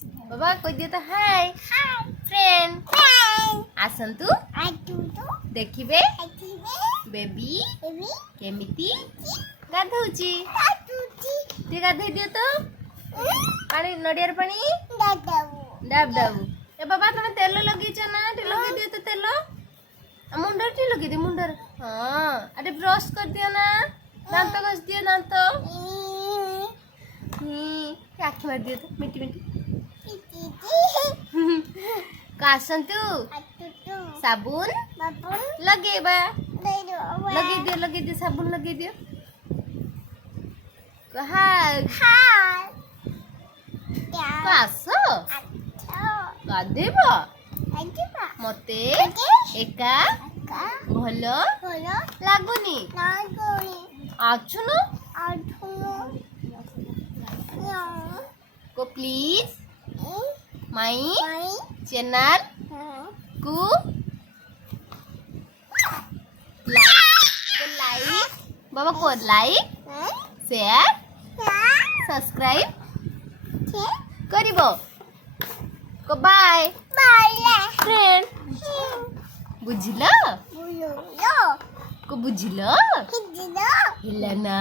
बाबा कोई दिए तो हाय फ्रेंड आसंतु देखिबे बेबी केमिति गाधौची ती गाधै दियो तो पानी नडियार पानी डाब डाब ए बाबा तुम तेल लगेछ ना टे लगे दियो तो तेल मुंडर टे लगे दे मुंडर हां अरे ब्रश कर दियो ना दांत घस दियो दांत आँख मार दियो तो मिट्टी मिट्टी कासंतु साबुन लगेबा लगे दियो साबुन लगे दियो कास गाधेब मते एका भल लागुनी आछुनु को प्लीज माई चैनल को लाइक बाबा को लाइक शेयर सब्सक्राइब करिबो को बाय फ्रेंड बुझिलो को बुझिलो हिला ना